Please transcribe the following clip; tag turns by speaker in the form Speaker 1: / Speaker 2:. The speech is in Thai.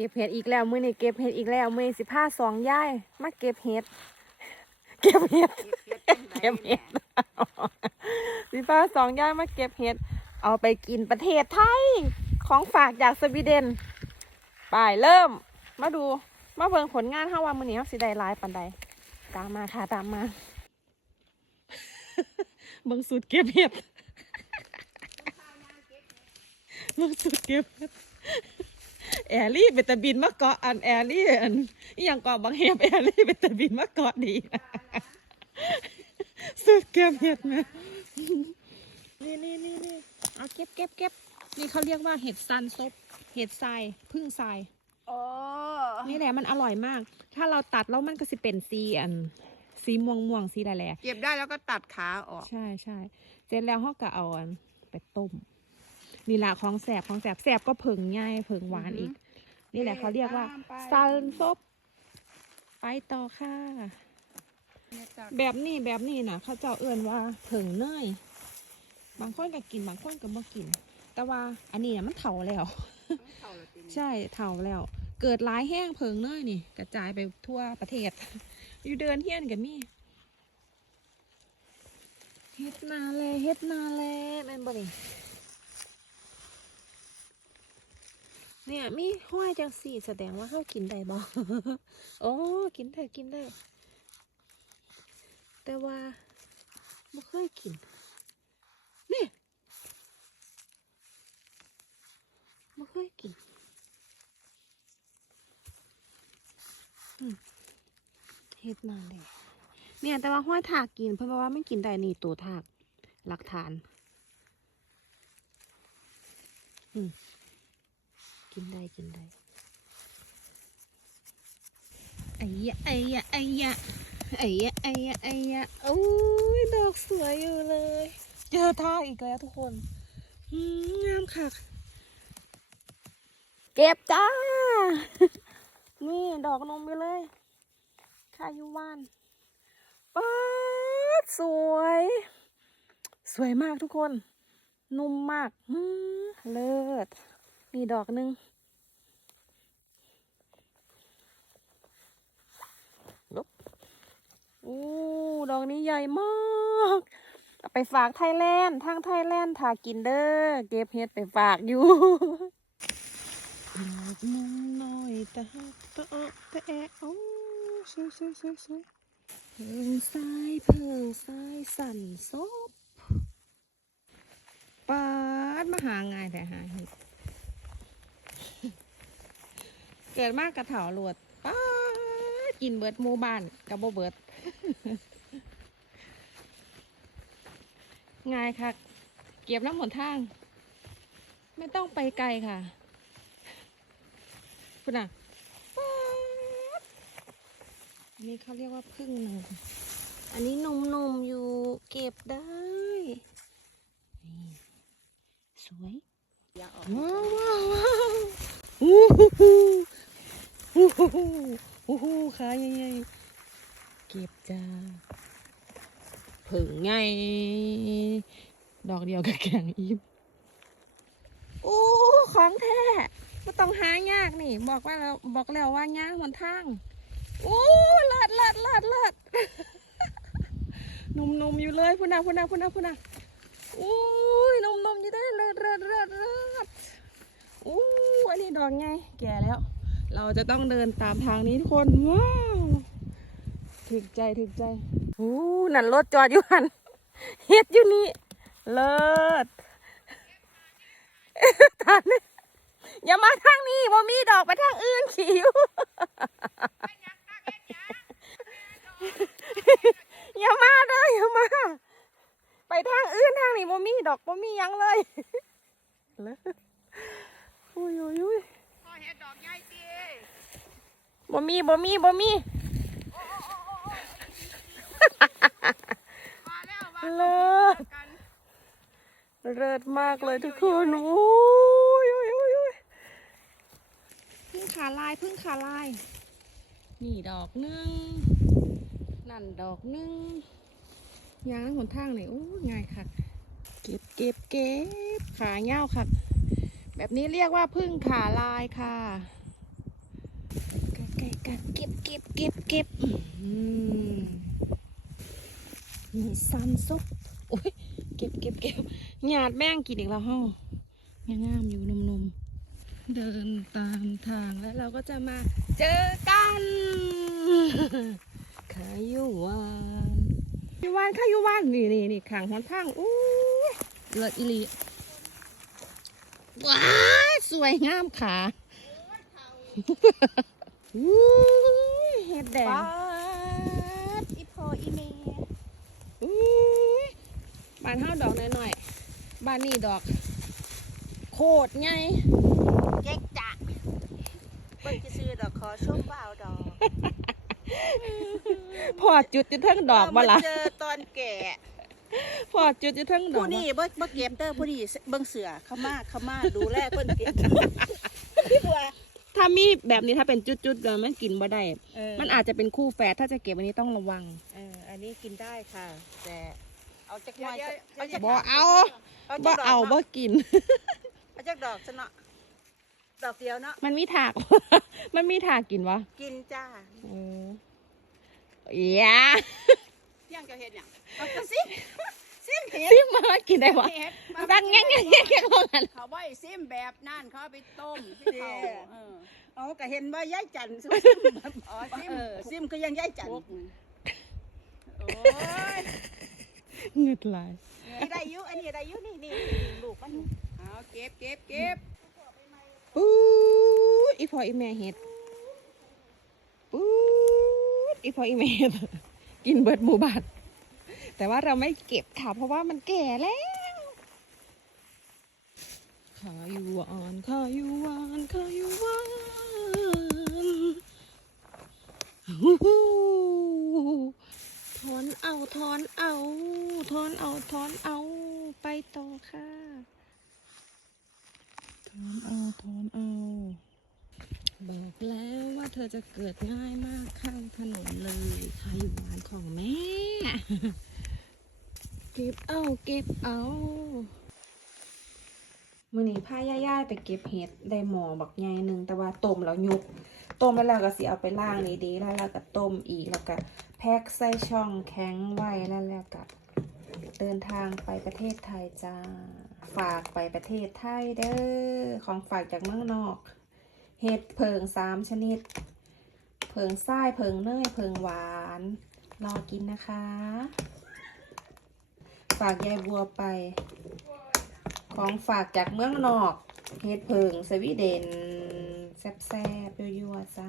Speaker 1: เก็บเห็ดอีกแล้วมื้อนี้เก็บเห็ดอีกแล้วมื้อนี้สิพาสองย่ายมาเก็บเห็ด เก็บเห็ดเก็บเห็ดสิพาสองย่ายมาเก็บเห็ด เอาไปกินประเทศไทยของฝากจากสวีเดนไปเริ่ม มาดูมาเบิ่งผลงานเฮาว่ามื้อนี้เฮาสิได้หลายปานใดตามมาค่ะตามมาเบิ่งสูตรเก็บเห็ดเบิ่งสูตรเก็บเห็ด แอลลี่เป็นตะบินมาเกาะอันแอลลี่อันอหย่างเกาะบางแฮมแอลลี่เป็นตะบินมาเกาะดีนะสุดเก็บเห็ดนะนี่นี่นี่นี่เอาเก็บเก็บเก็บนี่เขาเรียกว่าเห็ดซันซบเห็ดทรายพึ่งทราย
Speaker 2: โอ้
Speaker 1: นี่แหละมันอร่อยมาก ถ้าเราตัดแล้วมันก็จะเป็นสีอัน สีม่วงม่วงๆสีแหล่
Speaker 2: เก็บได้แล้วก็ตัดขาออก
Speaker 1: ๆใช่ใช่เสร็จแล้วเขาก็เอาอันไปต้ม นี่แหละของแสบของแสบแสบก็เผิงง่ายเผิงหวานอีก นี่แหละเขาเรียกว่า
Speaker 2: ตามไป
Speaker 1: ซันซบไปต่อค่ะ แบบนี้แบบนี้นะเขาเจ้าเอื่นว่าเผิงเนยบางคนก็กินบางคนก็บ่กิน แต่ว่าอันนี้น่ะมันเถาแล้ว ใช่เถาแล้ว เกิดร้ายแห้งเพิงเนยนี่ กระจายไปทั่วประเทศ อยู่เดินเฮียนกับมี่เฮ็ดนาแลเฮ็ดนาแลแม่นบ่นี่ เนี่ยมีห้อยจังสี่แสดงว่าเขากินได้บ่โอ้กินได้กินได้ แต่ว่าไม่เคยกิน นี่ไม่เคยกินเฮ็ดมาเลยเนี่ยแต่ว่าห้อยถากกิน เพราะว่าไม่กินได้นี่ตัวถากหลักฐาน อืม กินได้กินได้ไอ้ยะไอ้ยะไอ้ยะไอ้ยะไอ้ยะไอ้ยะโอ้ยดอกสวยอยู่เลย เจอท่าอีกแล้วทุกคนงามค่ะ เก็บจ้า นี่ดอกนมไปเลยคายุวานป๊าดสวย สวยมากทุกคน นุ่มมากเลิศมีดอกหนึ่งลุกอู้ ดอกนี้ใหญ่มากเอาไปฝากไทยแลนด์ทางไทยแลนด์ถากินเด้อเก็บเฮ็ดไปฝากอยู่ดอกนมน้อยตะตะอะตะแอโอ้สวยสวยสวยสวยเพิงทรายเพิงทรายสั่นซบปาดมาหาง่ายแต่หาเห็ดเกิดมากกระเถาหลวดป้าดกินเบิดหมู่บ้านกับโบเบิด ง่ายค่ะ เก็บน้ำหนทาง ไม่ต้องไปไกลค่ะคุณอะอันนี้เขาเรียกว่าพึ่งนมอันนี้นมนมอยู่เก็บได้สวยว้าวว้าวว้าวอู้หูหูอู้หูอู้หูขาใหญ่ๆเก็บจ้า ผึ่งไง ดอกเดียวกับแกงอีฟโอ้ของแท้ไม่ต้องหายากนี่ บอกว่าแล้วบอกแล้วว่าย่างหนทางโอ้เลิศเลิศเลิศเลิศนมนมๆอยู่เลยพุ่นนะพุ่นนะพุ่นนะพุ่นนะอุ้ยนมนมๆอยู่ได้เลิศเลิศเลิศเลิศอู้อันนี้ดอกไง แก่แล้ว เราจะต้องเดินตามทางนี้ทุกคน ว้าวถึกใจถึกใจ อู้นั่นรถจอดอยู่หันเฮ็ดอยู่นี่ เลิศทันอย่ามาทางนี้ว่มีดอกไปทางอื่นขิวอย่ามาเด้ออย่ามา ไปทางอื่นทางนี้บ่มีดอกบ่มียังเลยเลิศอุ้ยอุ้ยอุ้ย
Speaker 2: พอเห็ดดอกใหญ่จี
Speaker 1: บ่มีบ่มีบ่มี
Speaker 2: มาแล้วมา
Speaker 1: เลิศ
Speaker 2: กัน
Speaker 1: เลิศมากเลยทุกคนโอ้ยโอ้ยโอ้ยโอ้ยพึ่งขาลายพึ่งขาลาย นี่ดอกหนึงนั่นดอกหนึงยางหนทางนี่โอ้ยง่ายค่ะ เก็บเก็บเก็บขาเง่าค่ะ แบบนี้เรียกว่าพึ่งขาลายค่ะใกล้ๆกันเก็บเก็บเก็บเก็บ มีซันซุปโอ้ยเก็บเก็บเก็บหยาดแม่งกินอีกแล้วห้องงามอยู่นุ่มเดินตามทางแล้วเราก็จะมาเจอกันขายุวานยุวานขายุวานนี่นี่นี่ขางหอนทางอู้ยเลิศอีหลีว้าสวยงามขาอู้ยเห็ดแดง
Speaker 2: ป๊าดอีพออีเม
Speaker 1: อู้ยานเฮาดอกน้อยๆบ้านนี่ดอก โคตรไง
Speaker 2: เจ๊กจ้ะเบิ่งจะซื้อดอกคอชมเปล่าดอก
Speaker 1: พอจุดอยู่เทั้งดอกบ่ล่ะ
Speaker 2: มาเจอตอนแก่
Speaker 1: พอจุดอยู่เทั้งดอก
Speaker 2: ผู้
Speaker 1: บ่
Speaker 2: นี่เบิ่งเบิ่งเก็บเด้อผู้นี่เบิ่งเสือเข้ามาเข้ามาดูแลเพิ่นเก็บบัว
Speaker 1: ถ้ามีแบบนี้ถ้าเป็นจุดๆเดี๋ยวมันกินบ่ได้
Speaker 2: เออ
Speaker 1: มันอาจจะเป็นคู่แฝดถ้าจะเก็บอันนี้ต้องระวัง
Speaker 2: เออ อันนี้กินได้ค่ะ แต่ เอาจักหน่อยเอาจัก
Speaker 1: บ่เอา
Speaker 2: เอา
Speaker 1: บ่
Speaker 2: จักด
Speaker 1: เอา
Speaker 2: ก
Speaker 1: บ่
Speaker 2: เนาะ
Speaker 1: กิน
Speaker 2: เอาจักดอกซะเนาะดอกเดียวเนาะ
Speaker 1: มันมีถาก มันมีถากกินวะ
Speaker 2: กินจ้า
Speaker 1: เอออยา
Speaker 2: เที่ยงจะเห็นอย่างเอาก็ซิซิมเห็ด
Speaker 1: ซิมมากินได้วะ
Speaker 2: เห็ด
Speaker 1: ดังแง่งแง่งแง่งแง่งของกัน
Speaker 3: เขาไว้ซิมแบบนั่นเขาเอาไปต้มที่เขาเออ
Speaker 2: เอาก็เห็นว่ายายจันทร์ซิมแบบ
Speaker 3: อ๋อซิม
Speaker 2: เออซิมก็ยังยายจันท
Speaker 3: พว
Speaker 2: ร์
Speaker 3: กโอ้ย
Speaker 1: เงืดไหลาย
Speaker 2: นี่ได้อยุอันนี้ได้อยุนี่นี่นี่ลูกมัน
Speaker 3: เอาเก็บเก็บเก็บ
Speaker 1: ปู๊ดอีพออีแม่เห็ดปู๊ดอีพออีแม่เห็ดกินเบิดหมูบานแต่ว่าเราไม่เก็บค่ะ เพราะว่ามันแก่แล้วขาอยู่หวานขาอยู่หวานขาอยู่หวานฮู้ ถอนเอาถอนเอาถอนเอาถอนเอาไปต่อค่ะถอนเอาถอนเอาบอกแล้วว่าเธอจะเกิดง่ายมากข้างถนนเลยค่ะอยู่บ้านของแม่ เก็บเอาเก็บเอามื่อนี้พาย่ายๆไปเก็บเห็ดได้หมอบักใหญ่หนึ่งแต่ว่าต้มแล้วยุบ ต้มแล้วเราก็สิเอาไปล่างดีๆแล้วเราก็ต้มอีกแล้วก็แพ็คใส่ช่องแข็งไว้แล้วแล้วก็เดินทางไปประเทศไทยจ้า ฝากไปประเทศไทยเด้อของฝากจากเมืองนอกเห็ดเพิงสามชนิด เพิงทรายเพิงเนยเพิงหวาน รอกินนะคะ ฝากยายบัวไป ของฝากจากเมืองนอกเห็ดเพิงสวีเดน แซ่บๆยั่วๆจ้า